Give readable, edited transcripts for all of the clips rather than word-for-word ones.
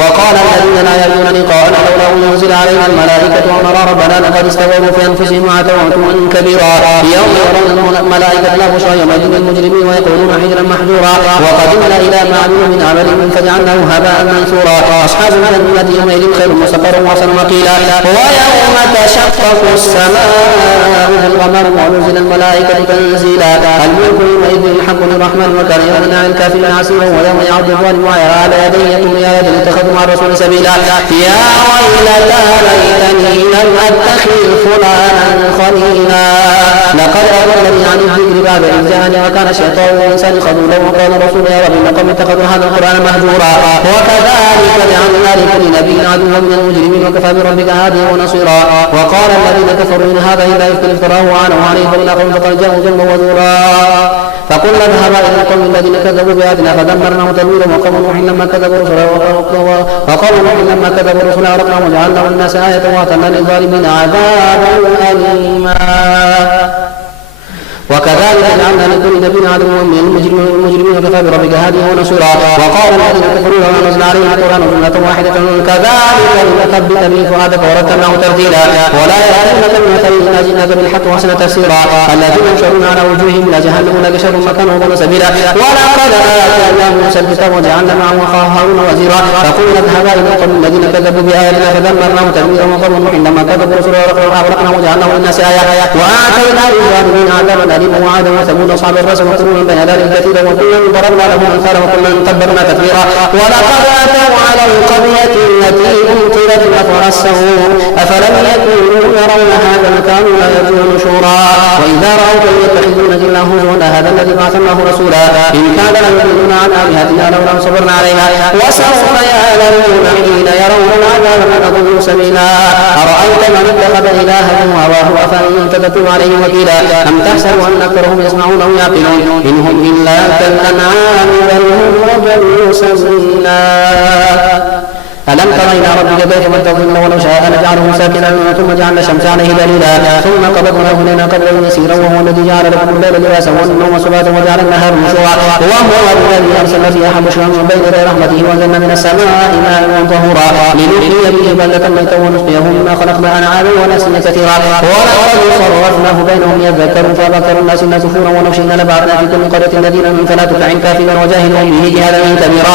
وقال الذين لا يرجون لقاءنا لولا أنزل علينا الملائكة ونرى ربنا لقد استكبروا في أنفسهم وعتوا عتوا كبيرا يوم يرون الملائكة لا بشرى يومئذ للمجرمين ويقولون حجرا محجورا وقدمنا إلى ما عملوا من عمل فجعلناه هباء منثورا أصحاب الجنة يومئذ خير مستقر وأحسن مقيلا ويوم تشقق السماء بالغمام ونزل الملائكة تنزيلا الملك يومئذ الحق للرحمن وكان يوما على الكافرين عسيرا ويوم يعض الظالم على يديه يقول يا ليتني اتخذت مع الرسول سبيلا يا ويلتى ليتني لم اتخذ فلانا خليلا لقد اضلني عن الذكر بعد اذ جاءني وكان الشيطان للانسان خذولا وقال الرسول يا رب ان قوم اتخذوا هذا القران مهجورا وكذلك جعلنا لكل نبي عدوا من المجرمين وكفى بربك هاديا ونصيرا وقال الذين كفروا ان هذا الا افك افتراه وعنوا عليه فإن قوم فقد جاءوا جنبا وزورا فقلنا اذهبا الى القوم الذين كذبوا بآياتنا فدمرناهم تدميرا وقوم نوح لما كذبوا رسلا أغرقناهم وجعلنا الناس آية وأعتدنا للظالمين عذابا أليما وكذلك جعلنا لكل نبي عدوا من المجرمين وكفى بربك هاديا ونصيرا وقال الذين كفروا لو نزل عليه القرآن جملة واحدة كذلك لنثبت به فؤادك ورتلناه ترتيلا ولا يأتونك من مثل إلا جئناك بالحق وأحسن تفسيرا الذين يحشرون على وجوههم إلى جهنم أولئك شر مكانا وأضل سبيلا ولقد آتينا موسى الكتاب وجعلنا معه أخاه هارون وزيرا فقلنا اذهبا إلى القوم الذين كذبوا بآياتنا فدمرناهم تدميرا وقوم نوح لما كذبوا رسلا أغرقناهم وجعلناه للناس آية وآتينا للظالمين عذابا وعادا وثمود أصحاب الرس وقرون بين ذلك كثيرا وكلا ضربنا لهم الأمثال وكلا تبرنا تتبيرا ولقد أتوا على القرية التي أمطرت مطر السوء أفلم يكونوا يرون هذا المكان لا يرجون نشورا وإذا رأوا يتخذون إلا هزوا هذا الذي بعث الله رسولا إن كان ليضلون عن آلهتنا لولا صبرنا عليها وسوف يعلمون حين يرون العذاب من أضل سبيلا أرأيت من اتخذ إلهه هواه أفأنت تتوب عليه وكيلا أم تحسب أن أكثرهم يسمعون أو يعقلون إن هم إلا كالأنعام بل هم أضل سبيلا ألم تر إلى ربك كيف مد الظل ولو شاء لجعله ساكنا ثم جعلنا الشمس عليه دليلا ثم قبضناه إلينا قبضا يسيرا وهو الذي جعل لكم الليل لباسا والنوم سباتا وجعل النهار نشورا وهو الذي أرسل فيها حبشا من بين يدي رحمته وأنزلنا من السماء ماء طهورا لنحيي به بلدة ميتا ونسقيه مما خلقنا أنعاما وناسا كثيرا ولقد صرفناه بينهم يذكرون فأكثر الناس نكفورا ولو شئنا لبعثنا في كل قرية نذيرا فلا تطع الكافرين وجاهدهم به جهادا كبيرا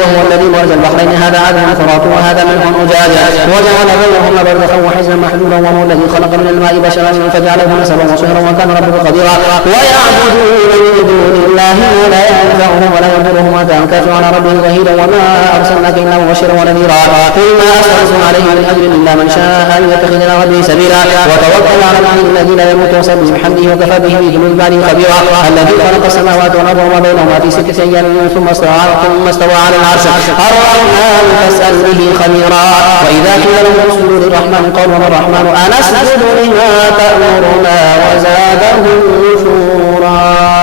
وهو الذي مرج البحرين هذا عذب فرات وهذا ملح أجاج وجعل بينهما برزخا وحجرا محجورا وهو الذي خلق من الماء بشرا فجعله نسبا وصهرا وكان ربك قديرا ويعبدون من دون الله ولا ينفعهم ولا يضرهم أتى كافر على ربه ظهيرا وما أرسلناك إلا مبشرا ونذيرا قل ما أسألكم عليه من أجر إلا من شاء أن يتخذ إلى ربه سبيلا وتوكل على الحي الذي لا يموت وسبح بحمده وكفى به بذنوب عباده خبيرا الذي خلق السماوات والأرض وما بينهما في 6 أيام ثم استوى على العرش الرحمن فاسأل به خبيرا وإذا قيل لهم اسجدوا للرحمن قالوا وما الرحمن أنسجد لما تأمرنا وزادهم نفورا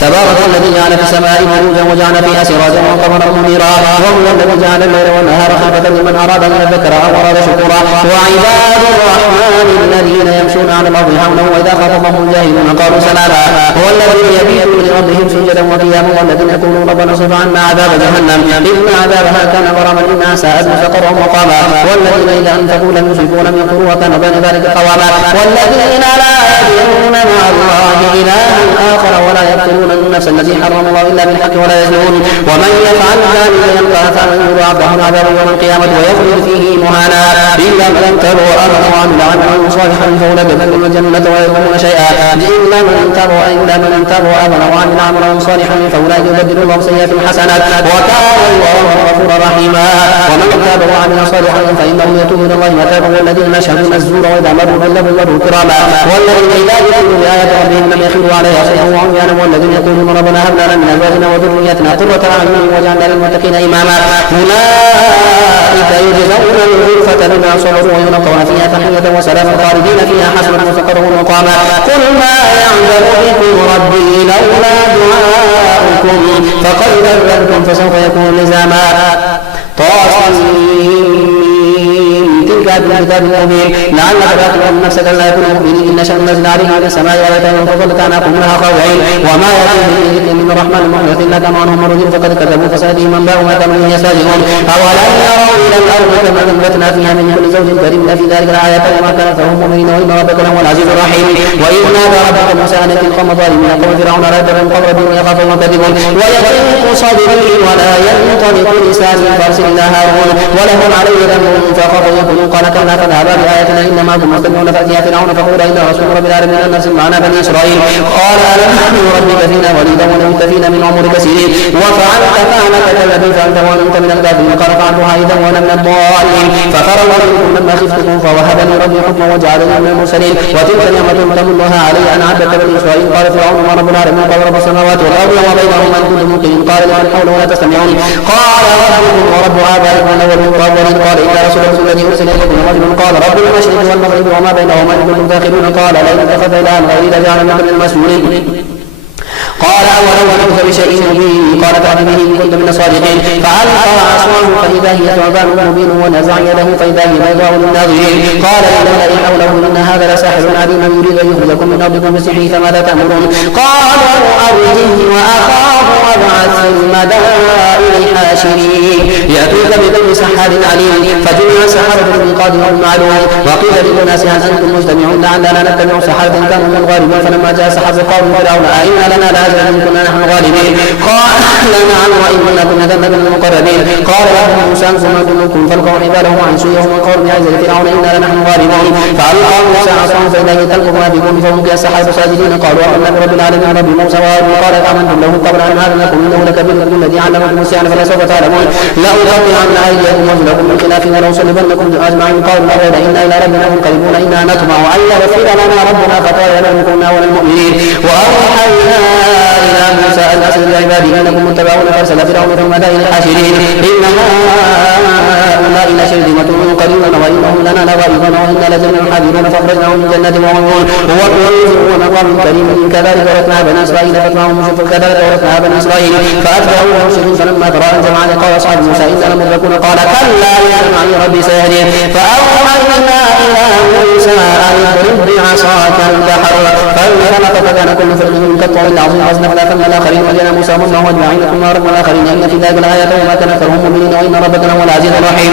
تبارك الذي جعل في السماء بروجا وجعل فيها سراجا وقمرا منيرا وهو الذي جعل الليل والنهار خلفة لمن أراد أن يذكر أو أراد شكورا وعباد الرحمن الذين يمشون على الأرض هونا وإذا خاطبهم الجاهلون قالوا سلاما هو الذي يبيتون لربهم سجدا وقياما والذين يقولون ربنا اصرف عنا عذاب جهنم إن عذابها كان غراما إنها ساءت مستقرا ومقاما والذين إذا أنفقوا لم يسرفوا ولم يقتروا وكان بين ذلك قواما والذين لا يدعون مع الله إلها آخر ولا يقتلون النفس التي حرم الله إلا بالحق ولا يزنون ومن يفعل ذلك يلقى أثاما يضاعف له العذاب يوم القيامة ويخلد فيه مهانا إلا من تبع أمر وعمل عملا صالحا فأولئك يدخلون الجنة ولا يظلمون شيئا إلا من تبع أمر وعمل عملا صالحا فأولئك يبدل الله سيئات حسنات وكان الله غفورا رحيما ومن تاب وعمل صالحا فإنه يتوب إلى الله متابا والذين يشهدون الزور وإذا مروا باللغو مروا كراما والذين إذا ذكروا بآيات ربهم لم يخروا عليها صيحا وعميانا والذين يقولون ربنا هب لنا من ازواجنا وذرياتنا قرة اعين واجعلنا للمتقين اماما اولئك يجزون الغرفة بما صبروا ويلقون فيها تحية وسلاما خالدين فيها حسنة مستقرا ومقاما قل ما يعبأ بكم ربي لولا دعاؤكم فقد كذبتم فسوف يكون لزاما تلك كتاب مبين لعلك باخع نفسك لا يكون مؤمنين إن نشأ ننزل عليهم من السماء آية فظلت أعناقهم منها خاضعين وما يأتيهم من ذكر من الرحمن محدث إلا كانوا عنهم معرضين فقد كذبوا فسيأتيهم أنباء ما كانوا به يستهزئون أولم يروا إلى الأرض كما أنبتنا فيها من كل زوج كريم في ذلك لآية وما كان أكثرهم مؤمنين وإن ربك لهو العزيز الرحيم وإذ نادى ربك موسى أن ائت القوم الظالمين قوم فرعون لا يدرون قوم ربهم يخافون وكذبون ويضيق صدري ولا ينطلق لساني فارسل إلى هارون ولهم علي ذنب فخافوا يقولون قال كلا فاذهبا بآياتنا إن معكم مستمعون فأتيا فرعون فقولا إن رسول رب العالمين أن أرسل معنا بني إسرائيل قال ألم نحن ربك فينا وليدا ولبثت فينا من عمرك سنين وفعلت فعلتك التي فعلت وأنت من الكافرين قال فعلتها إذا وأنا من الضالين ففرغت منكم لما خفتكم فوهبني ربي حكما وجعلني من المرسلين وتلك نعمة تمنها علي أن عبدت بني إسرائيل قال فرعون ما رب العالمين قال رب السماوات والأرض وما بينهما إن كنتم موقنين قال لمن حوله ولا تستمعون قال ربكم ورب آبائكم الأولين قال إن رسولكم الذي أرسل إليكم رجل قال رب المشرق والمغرب وما بينهما إن كنتم داخلون قال لئن اتخذ إلها غيري لجعلنك من المسجونين قال أولو جئتك بشيء مبين قال فأت به إن كنت من الصادقين فألقى عصاه فإذا هي ثعبان مبين ونزع يده فإذا هي بيضاء للناظرين قال للملأ حوله إن هذا لساحر عليم يريد أن يخرجكم من أرضكم بسحره فماذا تأمرون قالوا أرجه وأخاه وابعث في المدائن حاشرين يأتوك بكل سحار عليم فجمع السحرة بميقات يوم معلوم وقيل للناس هل أنتم مجتمعون لعلنا نتبع سحرة كانوا من الغالبين فلما جاء السحرة قالوا فرعون أئن لنا لأجرا إن كنا نحن الغالبين قال نعم وإنا كنا من المقربين قال لهم موسى أنتم أدلكم فالقوا حبالهم وعنسيهم وقالوا بعزة فرعون إنا لنحن الغالبون فألقى موسى عصاه فإذا هي تلقف ما بكم فوقي السحرة ساجدين قالوا آمنا برب العالمين رب موسى وهارون قال آمنتم له قبل أن هذا لكم إنه لكبيركم الذي علمكم السحر فلا سوف تعلمون لأقطعن أيديكم وأرجلكم من خلاف ولأصلبنكم أجمعين قالوا لا ريب إنا إلى ربنا منقلبون إنا نطمع أن يغفر لنا ربنا خطايانا إن كنا من المؤمنين وأوحينا إلى موسى أن أسر بعبادي إنكم متبعون فأرسل فرعون في المدائن الحاشرين إن هؤلاء لشرذمة قليلون وإنهم لنا لغائبون وإنا لجميع حاذرون فأخرجناهم من جنة وعيون ومقام كريم كذلك ورثنا بني إسرائيل فأتبعهم مشركون كذلك ورثنا بني إسرائيل فأتبعوهم مشركون فلما ترى الجمعان قال أصحاب موسى إنا لمدركون قال كلا إن معي ربي سيهدين فأوحينا إلى موسى أن اضرب بعصاك البحر فانفلق فكان كل فرق كالطول العظيم وأزلفنا ثم الآخرين وجعلنا موسى ومن أجمعين ثم رب الآخرين إن في ذلك الآية وما كان أكثرهم مؤمنين وإن ربك لهو العزيز الرحيم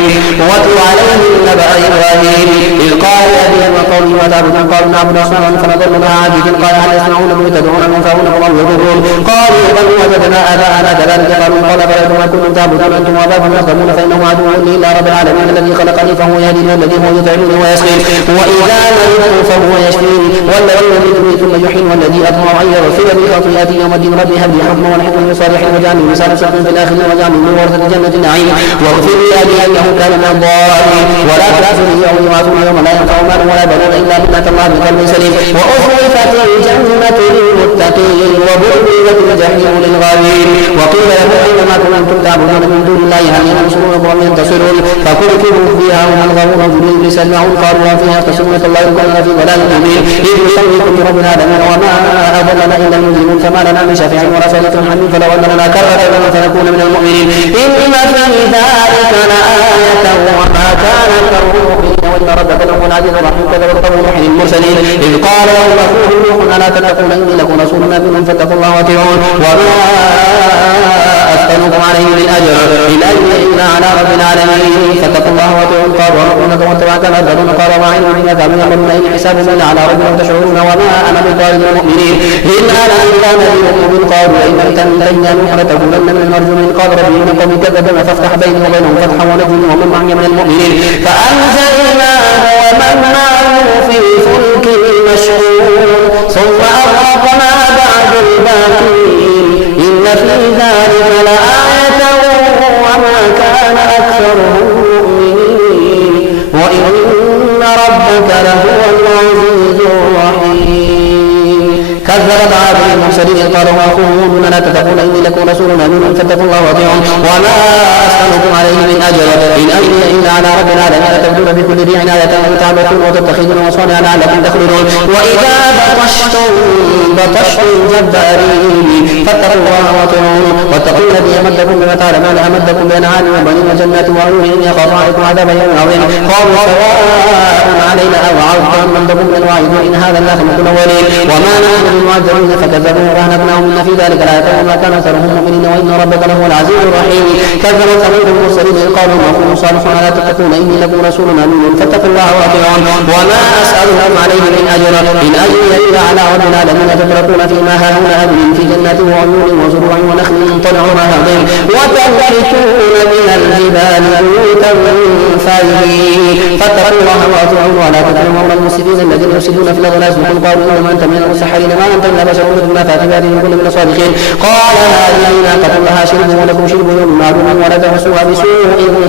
واتل عليهم نبأ إبراهيم إذ قال لأبيه وقومه ما تعبدون قالوا نعبد أصناما فنظل لها عاكفين قال هل يسمعونكم إذ تدعون ينفعونكم أو يضرون قالوا بل وجدنا آباءنا كذلك قالوا قال فلكم ما كنتم تعبدون أنتم وآباؤكم الأقدمون فإنه عدو لي إلا رب العالمين الذي خلقني فهو يهديني والذي هو يطعمني ويسقين وإذا مرضت فهو يشفين والذي يميتني ثم يحيين والذي أطمع أن يغفر لي خطيئتي يوم الدين ربي هب لي حكما والحكمة للصالحين واجعلني لسان صدق في الآخرين واجعلني من ورثة جنة النعيم واغفر لي أبي أنه كان من الضالين ولا تخزني يوم يبعثون يوم لا ينفع مال ولا بنون إلا من أتى الله بقلب سليم وأزلفت الجنة للمتقين وبرزت الجحيم للغاوين وقيل لهم أينما كنتم تعبدون من دون الله هل ينصرونكم أم ينتصرون فكلكبوا فيها هم الغاوون وجنود يسمعون قالوا فيها يختصمون الله إن كنا في ضلال مبين إذ يسويكم برب العالمين وما أضلنا إلا المجرمون فما لنا من شافع ولا صديق حميد فلو أن لنا كرة فنكون من المؤمنين إن في ذلك لآية وما كان كالمؤمنين وإن ربك لهو العزيز الرحيم كذب القوم نوح للمرسلين إذ قال لهم أخوهم نوح ألا تتقون إني لكم رسول منكم فاتقوا الله وأطيعون وما أسألكم عليه من أجر إن أجري إلا على رب العالمين فاتقوا الله وأطيعون قالوا وربنا واتبعك الأرذلون قال وما علم بما كانوا يعملون إن حسابهم إلا على ربنا تشعرون وما أنا بطارد المؤمنين إن أنا إلا نذير مبين قالوا إن تنتهي نوح لتكونن من المرجومين قال رب إن قومي كذبون فافتح بيني وبينهم فتحا ونجني ومن معي من المؤمنين فأنزلناه ومن معه في الفلك المشحون ثم أغرقنا بعد الباقين إن في ذلك لآية وما كان أكثرهم مؤمنين وإن ربك لهو العزيز الرحيم كذبت عاد المرسلين إذ قالوا أخوهم لا تتقون إني لكم رسول أمين فاتقوا الله وأطيعون وما أسألكم عليه من أجر إن أجري إلا على رب العالمين تبدون بكل ريع آية وتعبثون وتتخذون مصانع لعلكم تخلدون وإذا بطشتم جبارين فاتقوا الله وأطيعون واتقوا الذي أمدكم بما تعلمون أمدكم بأنعام وبنين وجنات وعيون إن يخاف عليكم عذاب يوم عظيم قالوا سواء علينا أوعظت أم لم تكن من الواعظين إن هذا إلا خلق الأولين وما نحن بالمعذبين فكذبوا فأهلكناهم إن في ذلك لآية وما كان أكثرهم مؤمنين وإن ربك لهو العزيز الرحيم كذبت ثمود المرسلين إذ قالوا أخوهم صالح لا تتقون إني لكم رسول أمين فاتقوا الله وأطيعون وما أسألكم عليه من أجر إن أجري إلا على رب العالمين تتركون فيما هاهنا آمنين في جنات وعيون وزروع ونخل طلعها هضيم وتنحتون من الجبال بيوتا فارهين فاتقوا الله وأطيعون ولا تطيعوا مولى المفسدين الذين يفسدون في الأرض لا يصلحون قالوا إنما أنت من المسحرين ما أنت إلا بشر مثلنا فأت بهذه كل من الصادقين قال هذه ناقة لها شرب ولكم شرب يوم معلوم ولا تمسوها بسوء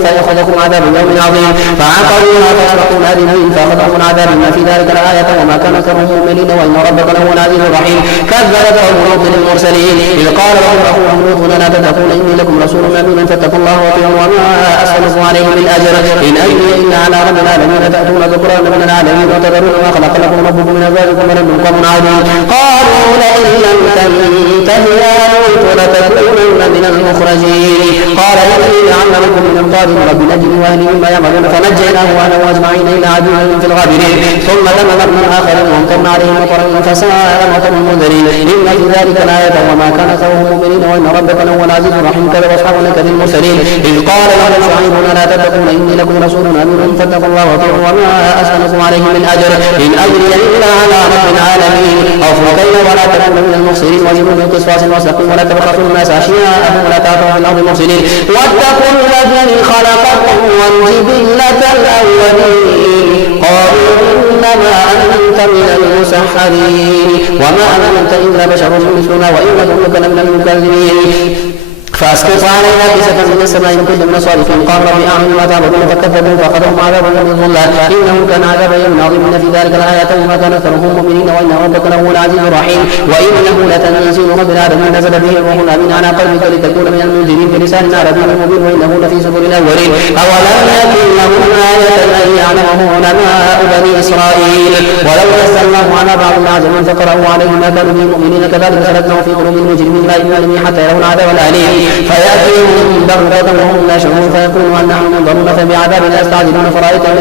فيأخذكم عذاب يوم عظيم فعقروها فأشركوا نادمين فأخذهم العذاب ما في ذلك الآية وما كان أكثرهم مؤمنين وإن ربك لهو العزيز الرحيم كذبت قوم لوط للمرسلين إذ قال لهم أخوهم لوط لا تتقون إني لكم رسول أمين فاتقوا الله وأطيعون وما أسألكم عليه من أجر إن أجري إلا على رب العالمين تأتون ذكران من العالمين وتذرون ما خلق لكم ربكم من أزواجكم ولم قوم عادون قالوا لئن لم تنته يا لوط لتكونن من المخرجين قال إني لعملكم من القادم رب نجني وأهلي مما يعملون فنجيناه وأهله أجمعين إلا عجوزا في الغابرين ثم دمرنا الآخرين وامطرنا عليهم مطرا فساء مطر المنذرين إن في ذلك الآية وما كان أكثرهم مؤمنين وإن ربك لهو العزيز الرحيم كذب أصحاب الأيكة المرسلين إذ قال لهم شعيب لا تتقون إني لكم رسول أمين فاتقوا الله وأطيعون وما أسألكم عليه من أجر إن أجري إلا على رب العالمين أوفوا الكيل ولا تكونوا من المخسرين وزنوا بالقسطاس المستقيم ولا تبخسوا الناس أشياءهم ولا تعثوا في الأرض مفسدين واتقوا الذي خلقكم والجبلة الأولين قالوا إنما أنت من المسحرين وما أنت إلا بشر مثلنا وإن نظنك لمن المكذبين فأسقط علينا كسفا من السماء إن كنتم من الصادقين قال رب أعلم ما تعبدون فكذبوا فأخذهم عذاب يوم الظلة إنه كان عذاب يوم عظيم إن في ذلك الآية وما كان أكثرهم مؤمنين وإن ربك لهو العزيز الرحيم وإنه لتنزيل رب العالمين نزل به الروح الأمين على قلبك لتكون من المنذرين بلسان عربي مبين وإنه لفي زبر الأولين أولم يكن لهم آية أن يعلمه علماء بني إسرائيل ولو نزلناه على بعض الأعجمين فقرأوا عليه ما كانوا به مؤمنين كذلك سلكناه في قلوب المجرمين لا يؤمنون حتى يرون العذاب الأليم فيأتيهم بغتة وهم لا يشعرون فيقولوا أن نحن منظرون فبعذاب لا يستعجلون فرأيتهم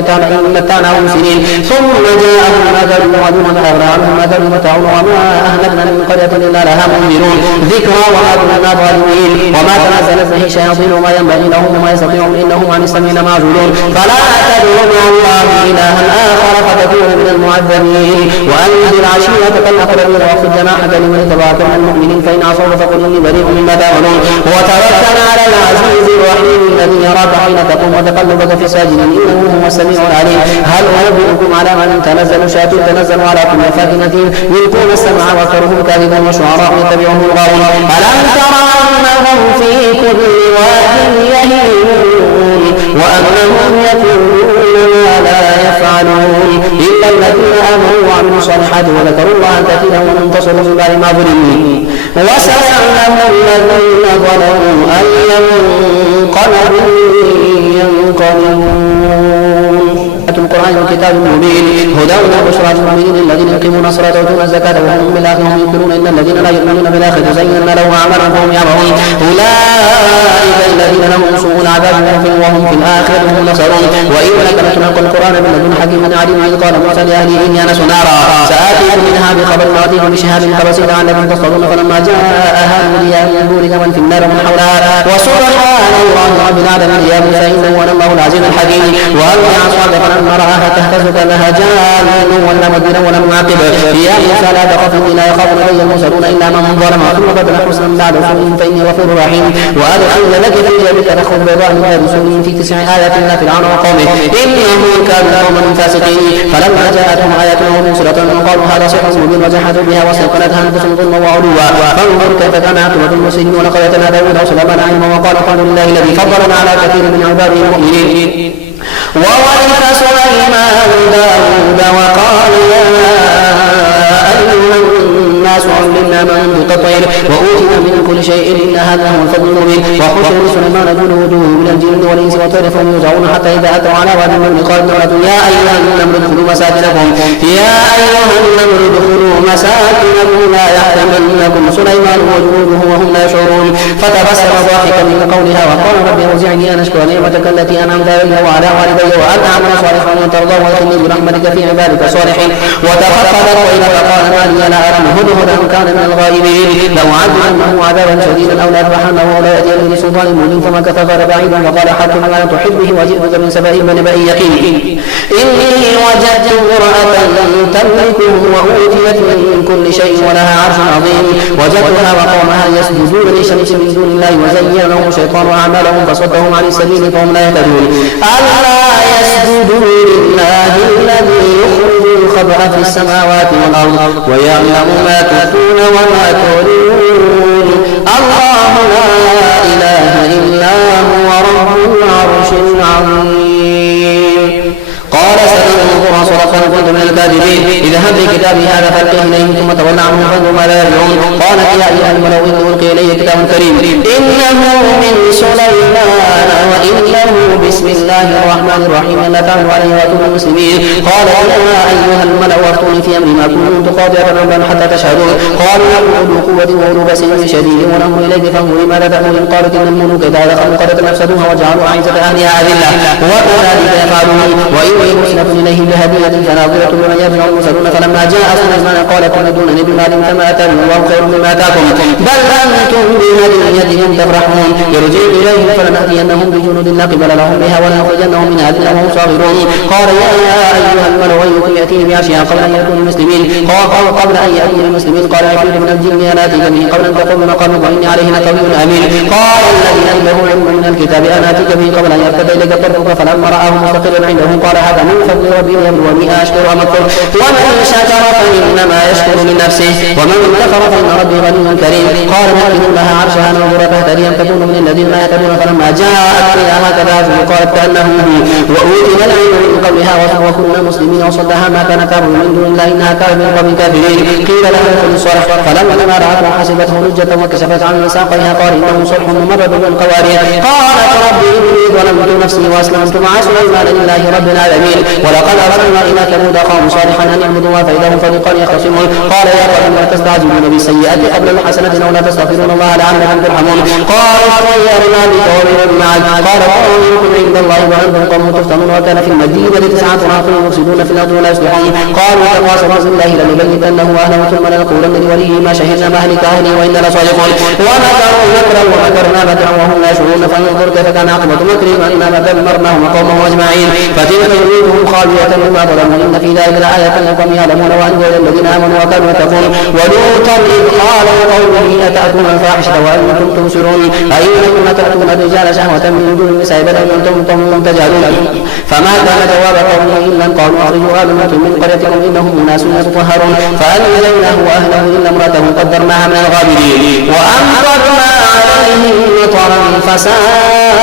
متعناهم سنين ثم جاءهم ما كانوا يوعدون فأغنى عنهم ما كانوا يمتعون وما أهلكنا من قرية إلا لها منذرون ذكرى وما كنا ظالمين وما تنزلت به الشياطين وما ينبغي لهم وما يستطيعون إنهم عن السمع لمعزولون فلا تدعوا مع الله إلها آخر فتكون من المعذبين وأنذر عشيرتك الأقربين واخفض جناحك لمن اتبعك من المؤمنين فإن عصوا فقل إني بريء مما تعملون وتوكل على العزيز الرحيم الذي يراك حين تقوم وتقلبك في ساجدين إنه هو السميع العليم هل أنبئكم على من تنزل شياطين تنزل على كل فاكهة يلقون السمع وأكثرهم كاذبون وشعراء يتبعهم الغاوون ألم تر أنهم في كل واد يهيمون وأنهم يقولون ما لا يفعلون إلا الذين آمنوا وعملوا الصالحات وذكروا الله كثيرا وانتصروا من بعد ما ظلموا وسيعلم الذين ظلموا أي منقلب ينقلبون القرآن والكتاب المبين هدى وبشرى للمؤمنين الذين يقيمون الصلاة ويؤتون الزكاة وهم بالآخرة هم يؤمنون إن الذين لا يؤمنون بالآخرة زينا لهم أعمالهم فهم يعملون أولئك الذين لهم سوء العذاب وهم في الآخرة هم ينصرون وإنك لتلقى القرآن من لدن حكيم عليم إذ قال موسى لأهله إني آنست نارا سآتيكم منها بخبر وآتيكم بشهاب قبس لعلكم تصطادون فلما جاءها نودي أن بورك من في النار من حولها وسبحان الله رب العالمين يا موسى إنه أنا الله العزيز الحكيم وألقي عصاك فلما رآها تهتز كأنها جان ولا مدبرا ولم يعقب يا موسى لا تخف إني لا يخاف لدي المرسلون إلا من ظلم ثم بدل حسنا بعد سوء فإني غفور رحيم وأدخل لك في جيبك تخرج بيضاء من غير سوء في 9 آيات إلا فرعون وقومه إنهم كانوا قوما فاسقين فلما جاءتهم آياتنا مبصرة قالوا هذا سحر مبين وجحدوا بها واستيقنتها أنفسهم ظلما وعلوا فانظر كيف كان عاقبة المرسلين ولقد آتينا داود وسليمان علما وقال الحمد لله الذي فضلنا على كثير من عباده المؤمنين وورث سليمان داود وقال يا أيها الناس علمنا منطق الطير وأوتينا من كل شيء إن هذا هو الفضل المبين. وحشر لسليمان جنوده من الجن والإنس والطير فهم يوزعون حتى إذا أتوا على واد النمل قالت نملة يا أيها النمل ادخلوا مساكنكم لا يحطمنكم سليمان وجنوده وهم لا يشعرون. فتبسم ضاحكا من قولها وقال رب أوزعني أن أشكر نعمتك التي أنعمت علي وعلى والدي وأن أعمل صالحا ترضاه وادخلني برحمتك في عبادك الصالحين. وتفقد الطير فقال ما لي لا أرى هدهد أم كان من الغائبين لو عذبنه عذابا شديدا أو لأذبحنه ولا يأتيني بسلطان مبين فمكث بعيدا فقال حتى ما تحب به وجئتك من سبأ بنبأ يقين إني وجدت امرأة تملكهم وأوتيت من كل شيء ولها عرش عظيم وجدتها وقومها يسجدون للشمس من دون الله وزين لهم الشيطان أعمالهم فصدهم عن السبيل فهم لا يهتدون. ألا يسجدوا لله الذي يخرج الخبأ في السماوات والأرض ويعلم ما تخفون وما تعلنون. الله لا إله إلا هو رب العرش العظيم. قال سننظر صدقا كنت من الكاذبين اذهب بكتابي هذا فالقه اليه ثم تولى عنه فانظر ماذا يرجعون. قالت يا ايها الملأ انه القي الي كتاب كريم انه من سليمان وانه بسم الله الرحمن الرحيم لا تعلوا عليه واتونوا مسلمين. قالت يا ايها الملأ افتوني في امري ما كنت قاطعة امرا حتى تشهدون. قالوا له اولو قوة واولو بأس شديد ونحن اليك فانظري ماذا تأمرين. قالت ان الملوك اذا دخلوا قرية افسدوها وجعلوا اعزة اهلها اذلة وكذلك يفعلون. وإني مرسلة إليهم بهدية فناظرة بما يرجع المرسلون. فلما جاء سليمان قال تمدونني بمال فما آتاني الله خير مما آتاكم بل أنتم بهديتهم تفرحون. يرجع إليهم فلنأتينهم بجنود لا قبل لهم بها ولنخرجنهم من أذلة وهم صاغرون. قال يا أيها الملأ أيكم يأتيني بعرشها قبل أن يكونوا المسلمين. قبل أن يأتوني المسلمين قال عفريت من الجن أنا آتيك به قبل أن تقوم مقامك وإني عليه لقوي أمين. قال الذي عنده علم من الكتاب أنا آتيك به قبل أن يرتد إليك طرفك فلما رآه مستقرا عنده قال هذا من فضل ربي يبلوني أشكر أم أكفر. ومن شكر فإنما يشكر من نفسه ومن كفر فإن ربي غني كريم. قال نأكلوا لها عرشها ننظر تهتدي أم تكون من الذين لا يهتدون. فلما جاءت إلى هكذا قالت كأنه وأوتينا العلم من قبلها وكنا مسلمين وصدها ما كانت تعبد من دون الله إنها كانت من قوم كافرين. قيل لها ادخلي الصرح فلما رأته حسبته لجة وكشفت عن ساقيها قال إنه صرح ممرد من قوارير. قالت رب إني ظلمت نفسي وأسلمت مع سليمان لله رب العالمين. ولقد أرسلنا إلى ثمود أخاهم صالحا أن اعبدوها فإذا هم فريقان يختصمون. قال يا قوم لا تستعجلون بالسيئة قبل الحسنة ولا تستغفرون الله لعلكم ترحمون. قالوا طيرنا بك وبمن معك قال طائركم عند الله وأنتم قوم تفتنون. وكان في المدينة 9 رهط يفسدون في الأرض ولا يصلحون. قالوا تواصوا بالله لنبيتنه أهله ثم لنقولن لوليه ما شهدنا مهلك أهله وإنا لصادقون. ومكروا مكرا ومكرنا مكرا وهم لا يشعرون. فانظر كيف كان عاقبة مكرهم أنا دمرناهم وقومهم أجمعين. فتلك جنودهم خاوية بما ظلموا إن في ذلك لآية لقوم يعلمون وأنذر الذين آمنوا وكانوا يتقون. ولوطا إذ قال لقومه أتأتون الفاحشة وأنتم تبصرون أئنكم لتأتون الرجال شهوة من دون النساء بل أنتم قوم تجهلون. فما كان جواب قومه إلا أن قالوا أخرجوا آل لوط من قريتكم إنهم أناس يتطهرون. فأنجيناه وأهله إلا امرأته قدرناها من الغابرين وأمطرنا عليهم مطرا فساء